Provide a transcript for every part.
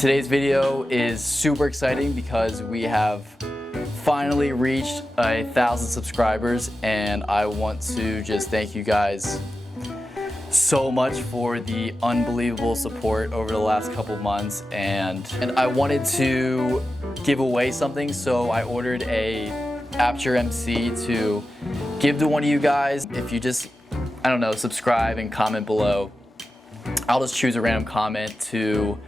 Today's video is super exciting because we have finally reached 1,000 subscribers, and I want to just thank you guys so much for the unbelievable support over the last couple months, and I wanted to give away something, so I ordered a Aperture MC to give to one of you guys. If you just, I don't know, subscribe and comment below, I'll just choose a random comment to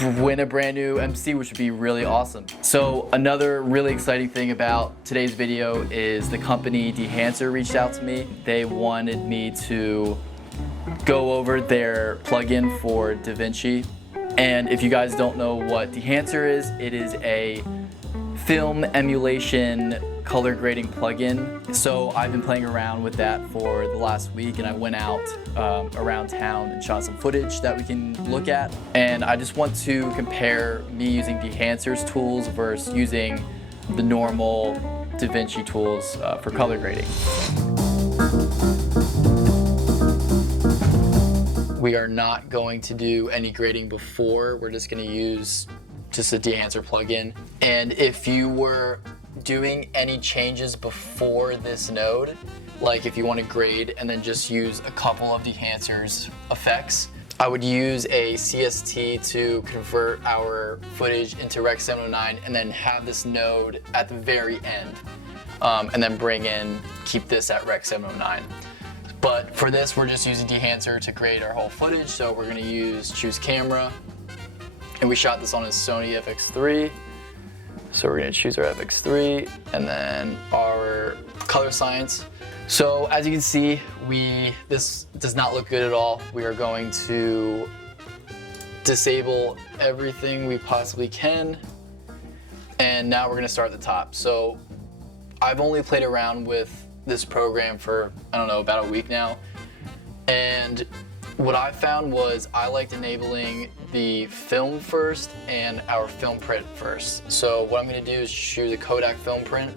win a brand new MC, which would be really awesome. So another really exciting thing about today's video is the company Dehancer reached out to me. They wanted me to go over their plugin for DaVinci. And if you guys don't know what Dehancer is, it is a film emulation color grading plugin. So I've been playing around with that for the last week, and I went out around town and shot some footage that we can look at. And I just want to compare me using Dehancer's tools versus using the normal DaVinci tools for color grading. We are not going to do any grading before. We're just going to use just a Dehancer plugin. And if you were doing any changes before this node, like if you want to grade and then just use a couple of Dehancer's effects, I would use a CST to convert our footage into Rec 709 and then have this node at the very end, and then keep this at Rec 709. But for this, we're just using Dehancer to grade our whole footage, so we're going to choose camera, and we shot this on a Sony FX3. So we're going to choose our FX3 and then our color science. So as you can see, this does not look good at all. We are going to disable everything we possibly can. And now we're going to start at the top. So I've only played around with this program for, I don't know, about a week now. And what I found was I liked enabling the film first and our film print first. So what I'm going to do is choose a Kodak film print,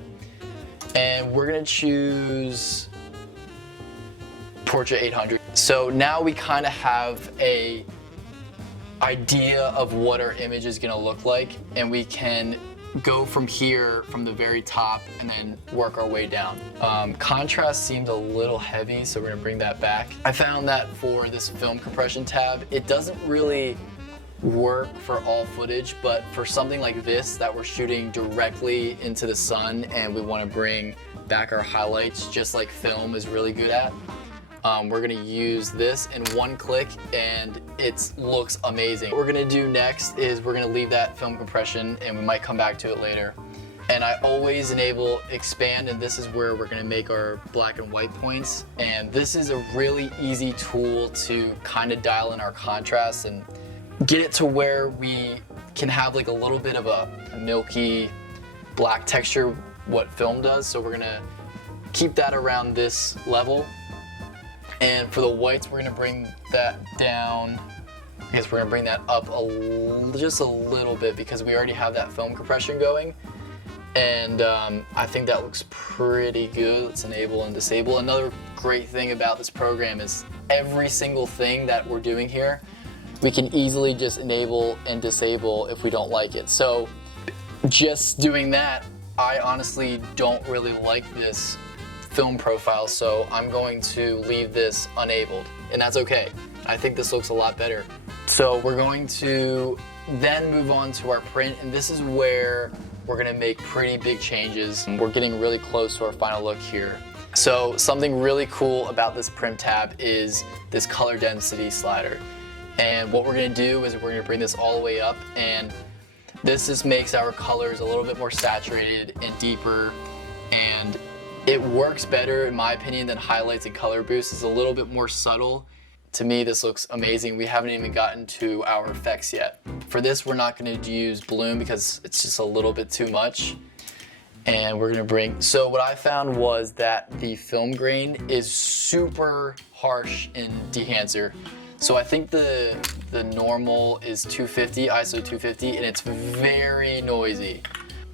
and we're going to choose Portrait 800. So now we kind of have a idea of what our image is going to look like, and we can go from here, from the very top, and then work our way down. Contrast seems a little heavy, so we're gonna bring that back. I found that for this film compression tab, it doesn't really work for all footage, but for something like this that we're shooting directly into the sun and we wanna bring back our highlights just like film is really good at, we're gonna use this in one click and it looks amazing. What we're gonna do next is we're gonna leave that film compression and we might come back to it later. And I always enable expand, and this is where we're gonna make our black and white points. And this is a really easy tool to kind of dial in our contrast and get it to where we can have like a little bit of a milky black texture, what film does. So we're gonna keep that around this level. And for the whites, we're gonna bring that down. I guess we're gonna bring that up just a little bit because we already have that film compression going. And I think that looks pretty good. Let's enable and disable. Another great thing about this program is every single thing that we're doing here, we can easily just enable and disable if we don't like it. So just doing that, I honestly don't really like this film profile, so I'm going to leave this enabled, and that's okay. I think this looks a lot better. So we're going to then move on to our print, and this is where we're gonna make pretty big changes. We're getting really close to our final look here. So something really cool about this print tab is this color density slider. And what we're gonna do is we're gonna bring this all the way up, and this just makes our colors a little bit more saturated and deeper, and it works better, in my opinion, than highlights and color boosts. It's a little bit more subtle. To me, this looks amazing. We haven't even gotten to our effects yet. For this, we're not gonna use bloom because it's just a little bit too much. And we're gonna so what I found was that the film grain is super harsh in Dehancer. So I think the normal is 250, ISO 250, and it's very noisy.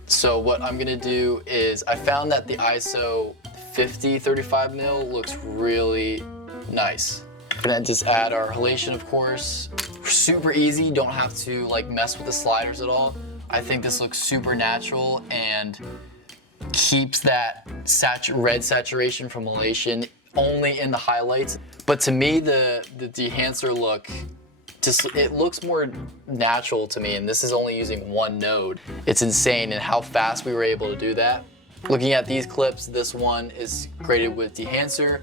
So what I'm gonna do is, I found that the ISO 50 35mm looks really nice. We're gonna just add our halation, of course. super easy. Don't have to like mess with the sliders at all. I think this looks super natural and keeps that red saturation from elation only in the highlights. But to me, the Dehancer look, it looks more natural to me, and this is only using one node. It's insane and how fast we were able to do that. Looking at these clips, this one is graded with Dehancer,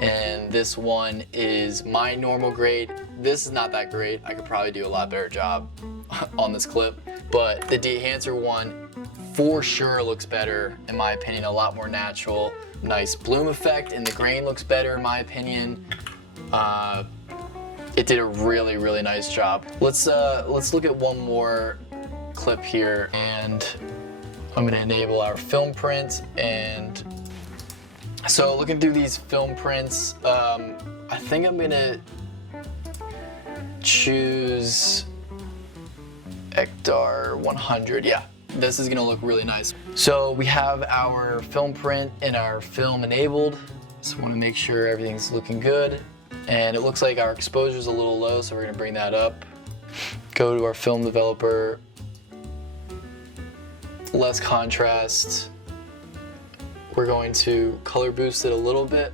and this one is my normal grade. This is not that great. I could probably do a lot better job on this clip, but the Dehancer one for sure looks better, in my opinion, a lot more natural. Nice bloom effect, and the grain looks better, in my opinion. It did a really, really nice job. Let's look at one more clip here, and I'm gonna enable our film print. And so looking through these film prints, I think I'm gonna choose Ektar 100. Yeah, this is gonna look really nice. So we have our film print and our film enabled. Just wanna make sure everything's looking good. And it looks like our exposure is a little low, so we're gonna bring that up. Go to our film developer, less contrast. We're going to color boost it a little bit.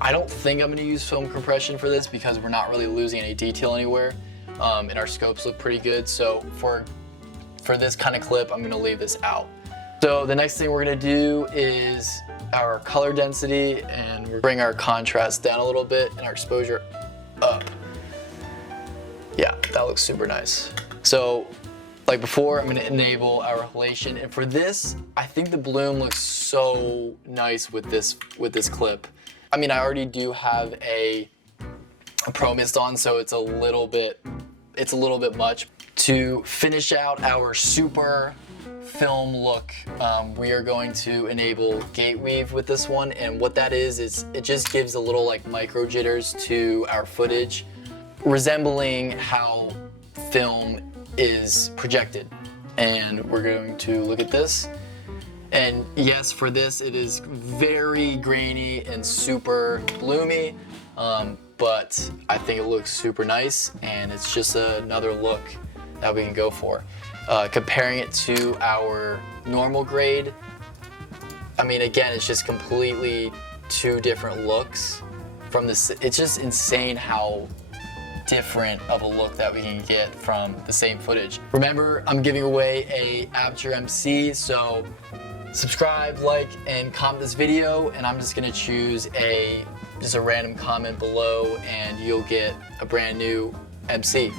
I don't think I'm gonna use film compression for this because we're not really losing any detail anywhere, and our scopes look pretty good. So for this kind of clip, I'm gonna leave this out. So the next thing we're gonna do is our color density, and we're bring our contrast down a little bit and our exposure up. Yeah, that looks super nice. So like before, I'm gonna enable our halation, and for this, I think the bloom looks so nice with this clip. I mean, I already do have a Pro Mist on, so it's a little bit much. To finish out our super film look, we are going to enable gate weave with this one, and what that is it just gives a little like micro jitters to our footage, resembling how film is projected. And we're going to look at this, and yes, for this it is very grainy and super bloomy, but I think it looks super nice, and it's just another look that we can go for. Comparing it to our normal grade, I mean, again, it's just completely two different looks from this. It's just insane how different of a look that we can get from the same footage. Remember, I'm giving away a Aperture MC, so subscribe, like, and comment this video, and I'm just gonna choose just a random comment below, and you'll get a brand new MC.